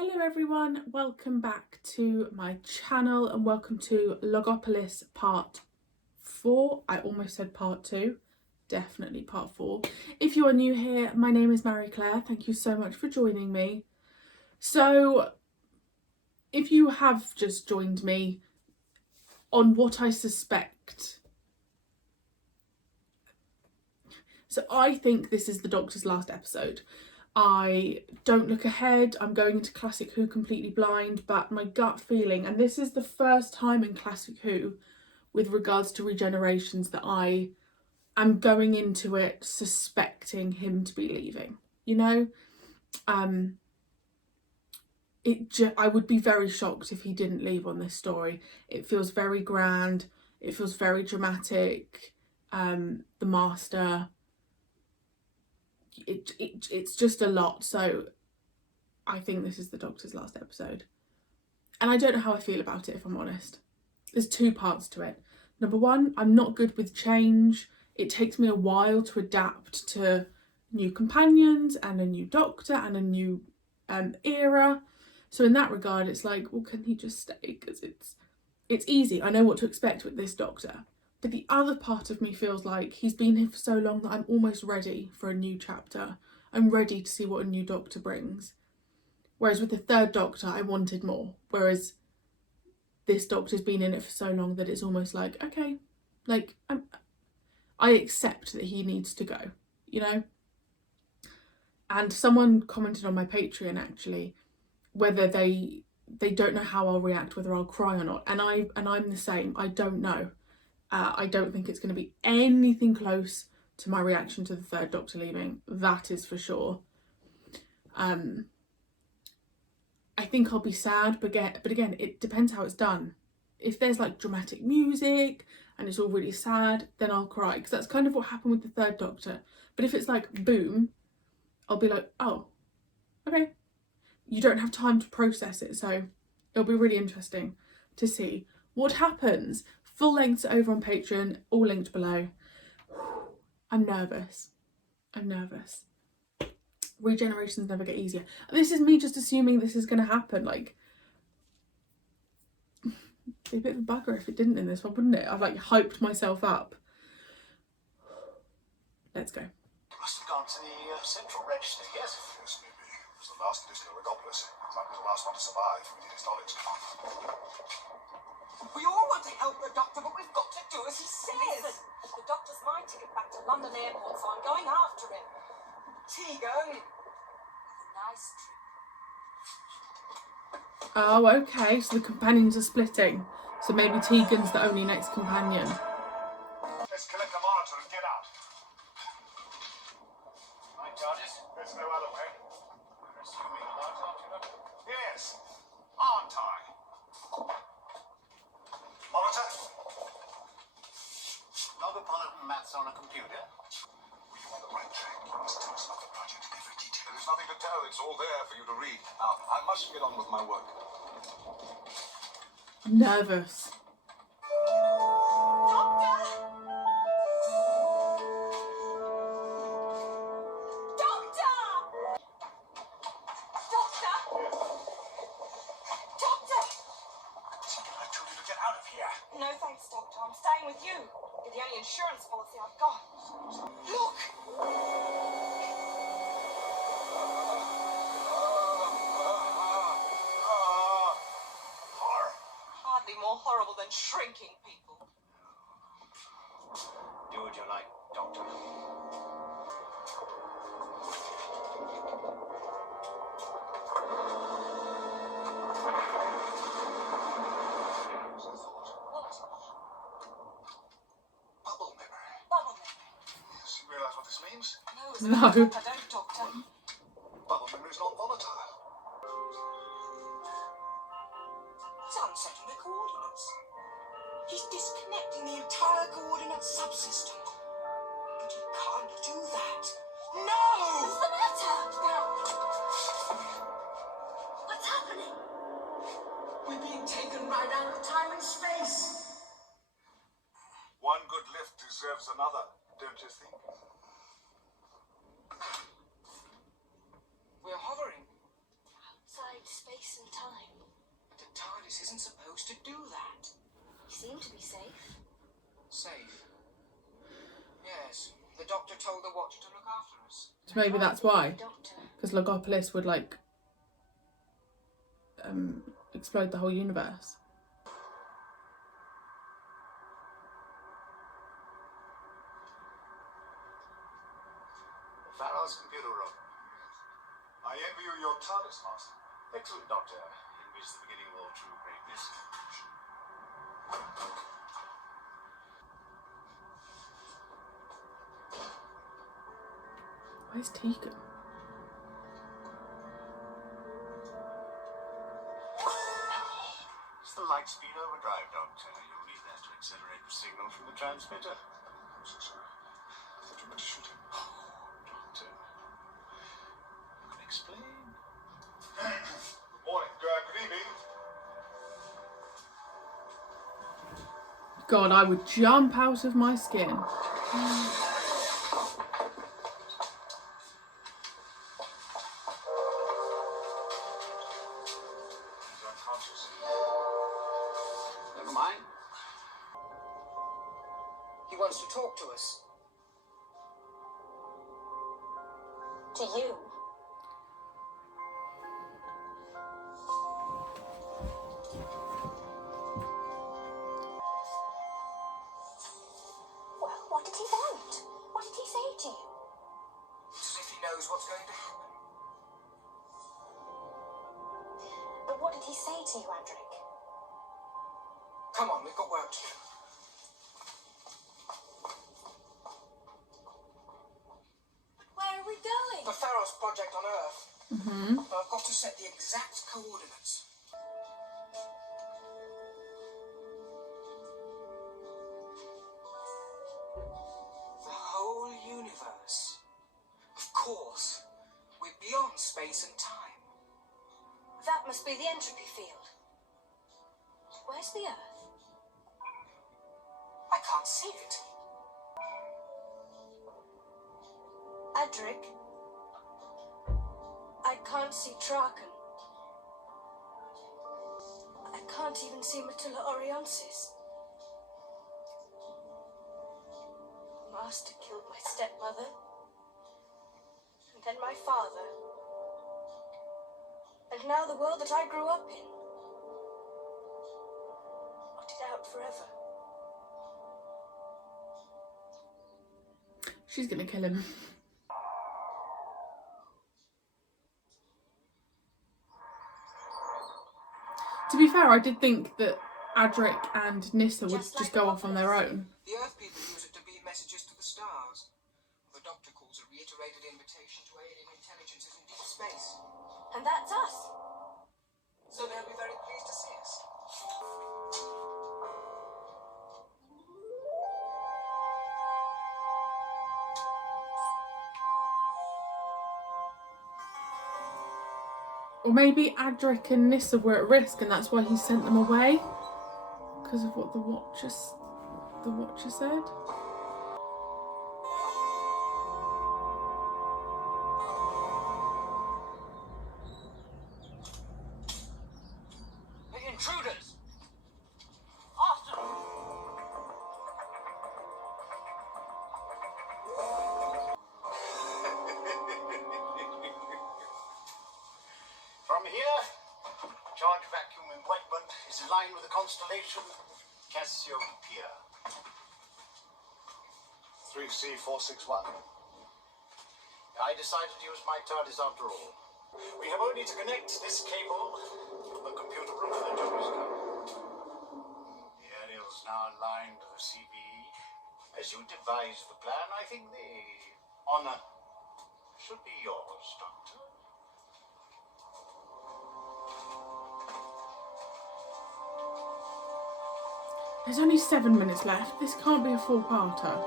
Hello everyone, welcome back to my channel and welcome to Logopolis part 4. I almost said part 2, definitely part 4. If you are new here, my name is Marie-Clare, thank you so much for joining me. So, if you have just joined me on what I suspect, so I think this is the Doctor's last episode. I don't look ahead, I'm going into Classic Who completely blind, but my gut feeling, and this is the first time in Classic Who with regards to regenerations that I am going into it suspecting him to be leaving, you know? I would be very shocked if he didn't leave on this story. It feels very grand, it feels very dramatic, the Master, it's just a lot, so I think this is the Doctor's last episode. And I don't know how I feel about it, if I'm honest. There's two parts to it. Number one, I'm not good with change. It takes me a while to adapt to new companions and a new Doctor and a new era. So in that regard, it's like, well, can he just stay? Because it's easy. I know what to expect with this Doctor. But the other part of me feels like he's been here for so long that I'm almost ready for a new chapter. I'm ready to see what a new Doctor brings. Whereas with the third Doctor, I wanted more. Whereas this Doctor's been in it for so long that it's almost like, okay, like, I accept that he needs to go, you know? And someone commented on my Patreon, actually, whether they don't know how I'll react, whether I'll cry or not. And I'm the same. I don't know. I don't think it's going to be anything close to my reaction to the third Doctor leaving. That is for sure. I think I'll be sad, but again, it depends how it's done. If there's like dramatic music and it's all really sad, then I'll cry, because that's kind of what happened with the third Doctor. But if it's like boom, I'll be like, oh, okay. You don't have time to process it, so it'll be really interesting to see what happens. Full lengths over on Patreon, all linked below. I'm nervous. Regenerations never get easier. This is me just assuming this is going to happen. Like, it'd be a bit of a bugger if it didn't in this one, wouldn't it? I've like hyped myself up. Let's go. You must have gone to the central register, yes? Yes, maybe. It was the last edition of Logopolis. Mark was the last one to survive. We did his knowledge. We all want to help the Doctor, but we've got to do as he says. Listen, the Doctor's my ticket back to London Airport, so I'm going after him. Tegan. Nice trip. Oh, okay. So the companions are splitting. So maybe Tegan's the only next companion. Let's collect the monitor and get out. Right, Charges? There's no other way. You're assuming a lot, aren't you, Doctor? Yes. Aren't I? Monitor? Logopolis and maths on a computer. Were you on the right track? You must tell us about the project, every detail. There's nothing to tell. It's all there for you to read. Now, I must get on with my work. I'm nervous. No thanks, Doctor. I'm staying with you. You're the only insurance policy I've got. Look! Horror. Hardly more horrible than shrinking people. Do what you like, Doctor. What? Bubble memory. Bubble memory. Yes, you realise what this means? No, as a No. matter of fact, I don't, Doctor. Bubble memory is not volatile. It's unsettled the coordinates. He's disconnecting the entire coordinate subsystem. But he can't do that. No! What's the matter? What's happening? We're being taken right out of time and space. One good lift deserves another, don't you think? We're hovering. Outside space and time. The TARDIS isn't supposed to do that. You seem to be safe. Safe? Yes. The Doctor told the Watcher to look after us. So maybe that's why. Doctor. Because Logopolis would, like, explode the whole universe. Farrell's computer room. I envy you your TARDIS, Master. Excellent, Doctor. Envy is the beginning of all true greatness. Where's Tegan? It's the light speed overdrive, Doctor. You'll need that to accelerate the signal from the transmitter. I'm so sorry. I thought you meant to shoot him. Oh, Doctor. You can explain. Good morning. Good evening. God, I would jump out of my skin. He's unconscious. Never mind. He wants to talk to us. To you. Well, what did he want? What did he say to you? It's as if he knows what's going to happen. But what did he say to you, Adric? Come on, we've got work to do. Where are we going? The Pharos project on Earth. I've got to set the exact coordinates. The whole universe. Of course. We're beyond space and time. That must be the entropy field. Where's the Earth? I can't see it. Adric? I can't see Traken. I can't even see Metula Orionsis. Master killed my stepmother. And then my father. And now the world that I grew up in. Blotted out forever. She's gonna kill him. To be fair, I did think that Adric and Nyssa would just go off on their own. The Earth people use it to beam messages to the stars. The Doctor calls a reiterated invitation to alien intelligences in deep space. And that's us. So they'll be very pleased to see us. Or maybe Adric and Nyssa were at risk and that's why he sent them away? Because of what the Watcher said? The intruders! After From here, charge vacuum emplacement is aligned with the constellation Cassiopeia. 3C461. I decided to use my TARDIS after all. We have only to connect this cable from the computer room to the Joker's gun. The aerial's now aligned to the CVE. As you devised the plan, I think the honor should be yours, Doctor. There's only 7 minutes left. This can't be a four-parter.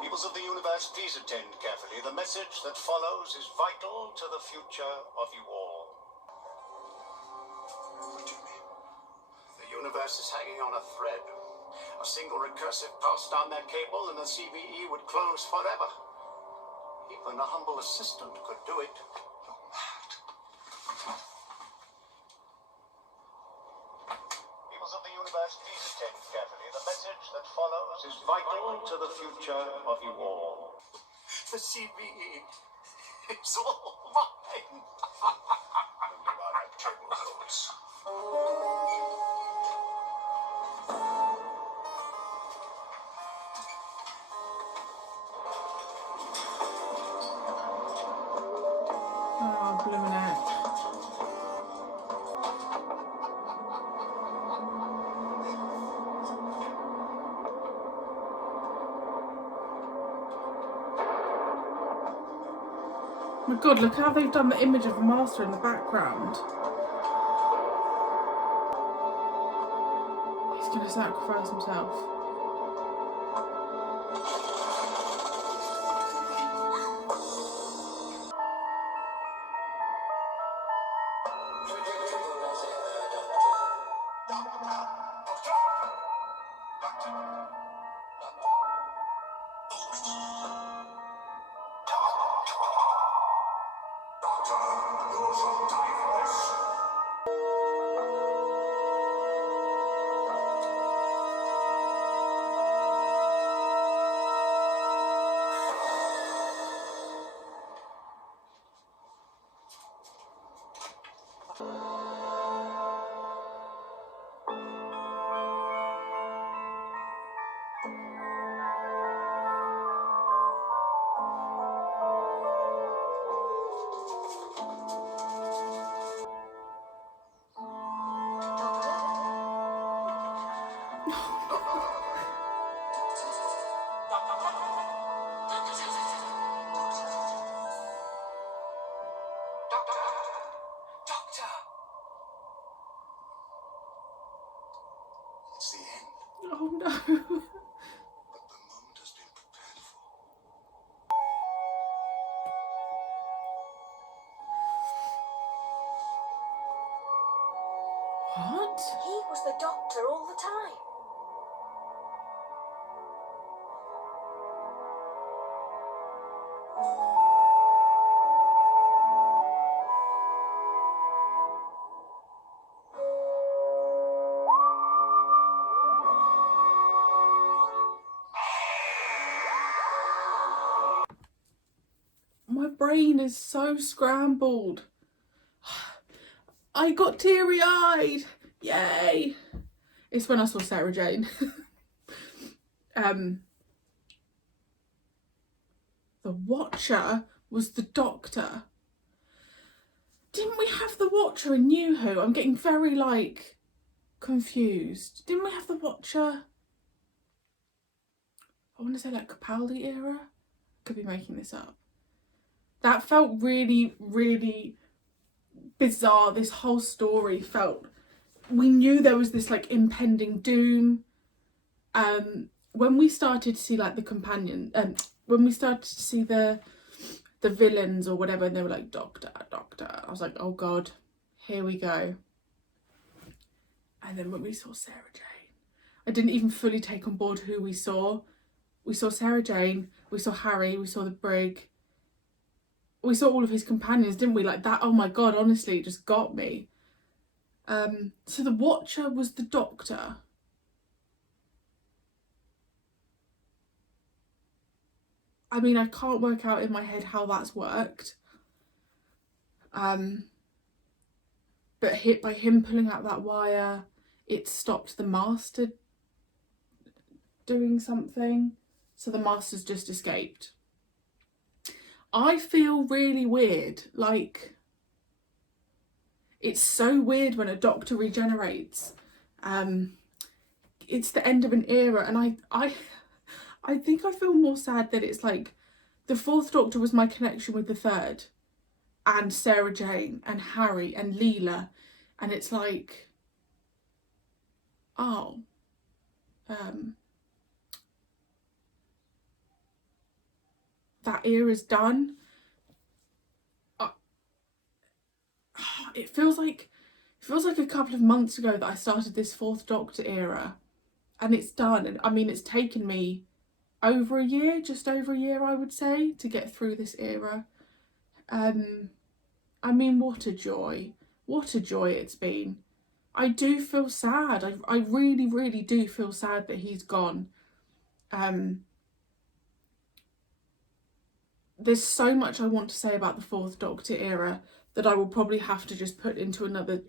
Peoples of the universe, please attend carefully. The message that follows is vital to the future of you all. What do you mean? The universe is hanging on a thread. A single recursive pulse down that cable and the CVE would close forever. Even a humble assistant could do it. Peoples of the universe, please attend carefully. The message that follows is vital to the future of you all. The CVE is all mine. Only by that cable holds. Oh, blooming heck. My God, look how they've done the image of the master in the background. He's going to sacrifice himself. Doctor! It's the end. Oh no. But the moment has been prepared for. What? He was the doctor all the time. My brain is so scrambled. I got teary-eyed. Yay. It's when I saw Sarah Jane. The Watcher was the Doctor. Didn't we have the Watcher in New Who? I'm getting very, like, confused. Didn't we have the Watcher? I want to say, like, Capaldi era? Could be making this up. That felt really, really bizarre. This whole story felt... We knew there was this, like, impending doom. When we started to see, like, the companion... when we started to see the villains or whatever, and they were like, Doctor, Doctor. I was like, oh, God, here we go. And then when we saw Sarah Jane, I didn't even fully take on board who we saw. We saw Sarah Jane, we saw Harry, we saw the Brig. We saw all of his companions, didn't we? Like that, oh my God, honestly, it just got me. So the Watcher was the Doctor. I mean, I can't work out in my head how that's worked. But by him pulling out that wire, it stopped the Master doing something. So the Master's just escaped. I feel really weird. Like, it's so weird when a Doctor regenerates. It's the end of an era, and I think I feel more sad that it's like the fourth Doctor was my connection with the third, and Sarah Jane and Harry and Leela, and it's like, oh, that era's done. It feels like a couple of months ago that I started this fourth Doctor era. and it's done. And I mean, it's taken me over a year, just over a year, I would say, to get through this era. I mean, what a joy it's been. I do feel sad. I really, really do feel sad that he's gone. There's so much I want to say about the Fourth Doctor era that I will probably have to just put into another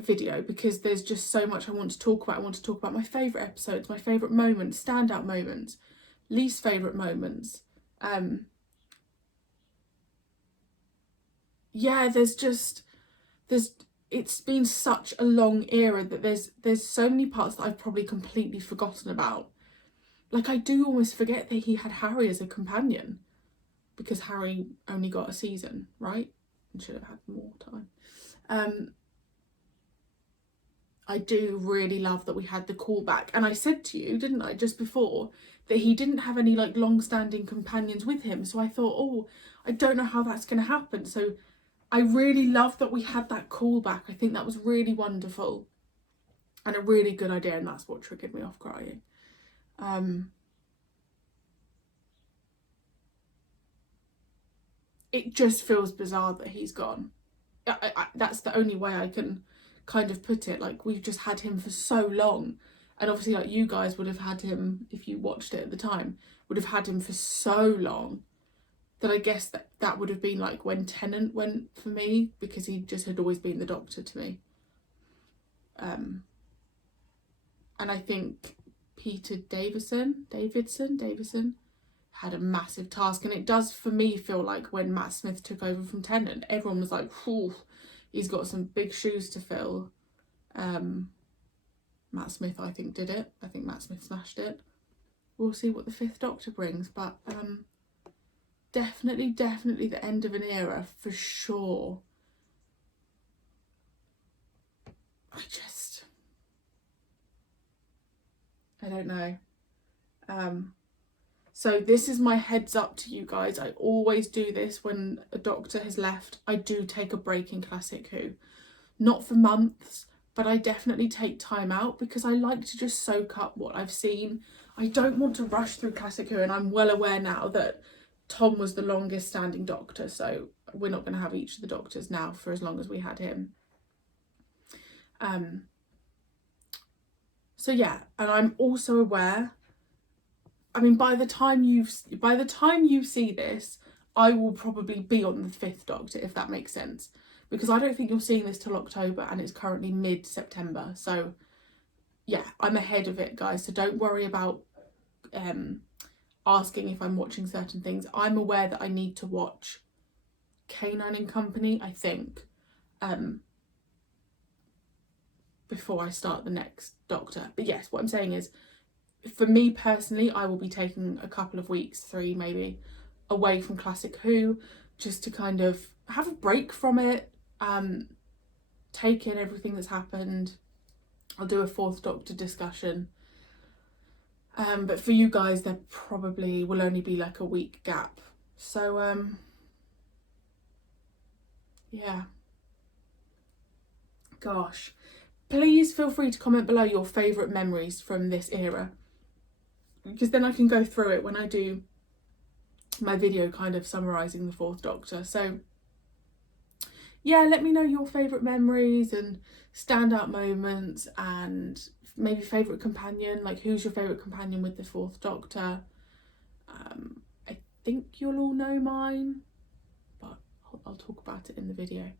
video, because there's just so much I want to talk about. I want to talk about my favourite episodes, my favourite moments, standout moments, least favourite moments. Yeah, it's been such a long era that there's so many parts that I've probably completely forgotten about. Like, I do almost forget that he had Harry as a companion, because Harry only got a season, right? And should have had more time. I do really love that we had the callback. And I said to you, didn't I, just before, that he didn't have any like long-standing companions with him. So I thought, oh, I don't know how that's going to happen. So I really love that we had that callback. I think that was really wonderful and a really good idea. And that's what triggered me off crying. It just feels bizarre that he's gone. That's the only way I can kind of put it. Like, we've just had him for so long, and obviously like you guys would have had him, if you watched it at the time, would have had him for so long, that I guess that would have been like when Tennant went for me, because he just had always been the Doctor to me. And I think Peter Davison had a massive task, and it does for me feel like when Matt Smith took over from Tennant, everyone was like, whew, he's got some big shoes to fill. Matt Smith, I think, did it. I think Matt Smith smashed it. We'll see what the Fifth Doctor brings, but definitely the end of an era for sure. I don't know. So this is my heads up to you guys. I always do this when a Doctor has left. I do take a break in Classic Who. Not for months, but I definitely take time out, because I like to just soak up what I've seen. I don't want to rush through Classic Who, and I'm well aware now that Tom was the longest standing Doctor, so we're not going to have each of the Doctors now for as long as we had him. So yeah, and I'm also aware, I mean, by the time you see this, I will probably be on the Fifth Doctor, if that makes sense, because I don't think you're seeing this till October, and it's currently mid-September. So yeah, I'm ahead of it, guys. So don't worry about asking if I'm watching certain things. I'm aware that I need to watch Canine and Company, I think, before I start the next Doctor. But yes, what I'm saying is, for me personally, I will be taking a couple of weeks, 3 maybe, away from Classic Who, just to kind of have a break from it, take in everything that's happened. I'll do a Fourth Doctor discussion. But for you guys, there probably will only be like a week gap. So, yeah. Gosh. Please feel free to comment below your favourite memories from this era, because then I can go through it when I do my video kind of summarising the Fourth Doctor. So yeah, let me know your favourite memories and standout moments, and maybe favourite companion, like who's your favourite companion with the Fourth Doctor. I think you'll all know mine, but I'll talk about it in the video.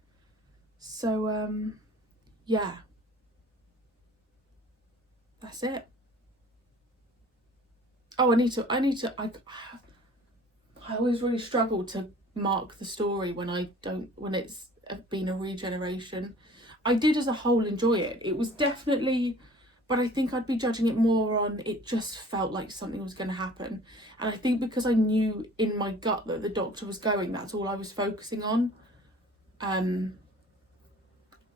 So yeah, that's it. Oh, I always really struggle to mark the story when it's been a regeneration. I did as a whole enjoy it. It was definitely, but I think I'd be judging it more on, it just felt like something was going to happen. And I think because I knew in my gut that the Doctor was going, that's all I was focusing on.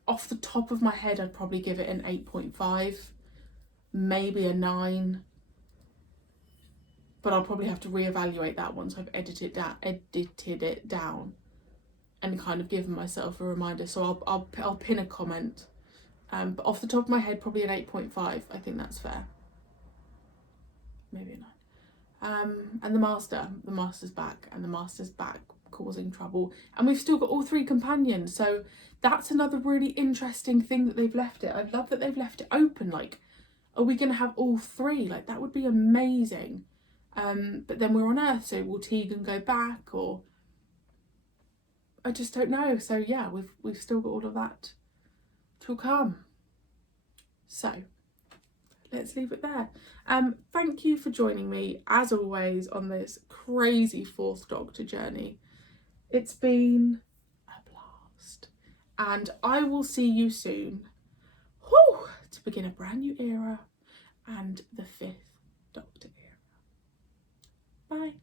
Off the top of my head, I'd probably give it an 8.5, maybe a 9. But I'll probably have to reevaluate that once I've edited it down and kind of given myself a reminder. So I'll pin a comment But off the top of my head, probably an 8.5. I think that's fair. Maybe a 9. And the Master's back, and the Master's back causing trouble. And we've still got all 3 companions, so that's another really interesting thing that they've left it. I love that they've left it open, like, are we going to have all 3? Like, that would be amazing. But then we're on Earth, so will Tegan go back, or I just don't know. So yeah, we've still got all of that to come. So let's leave it there. Thank you for joining me, as always, on this crazy 4th Doctor journey. It's been a blast, and I will see you soon, to begin a brand new era and the 5th Doctor era. Bye.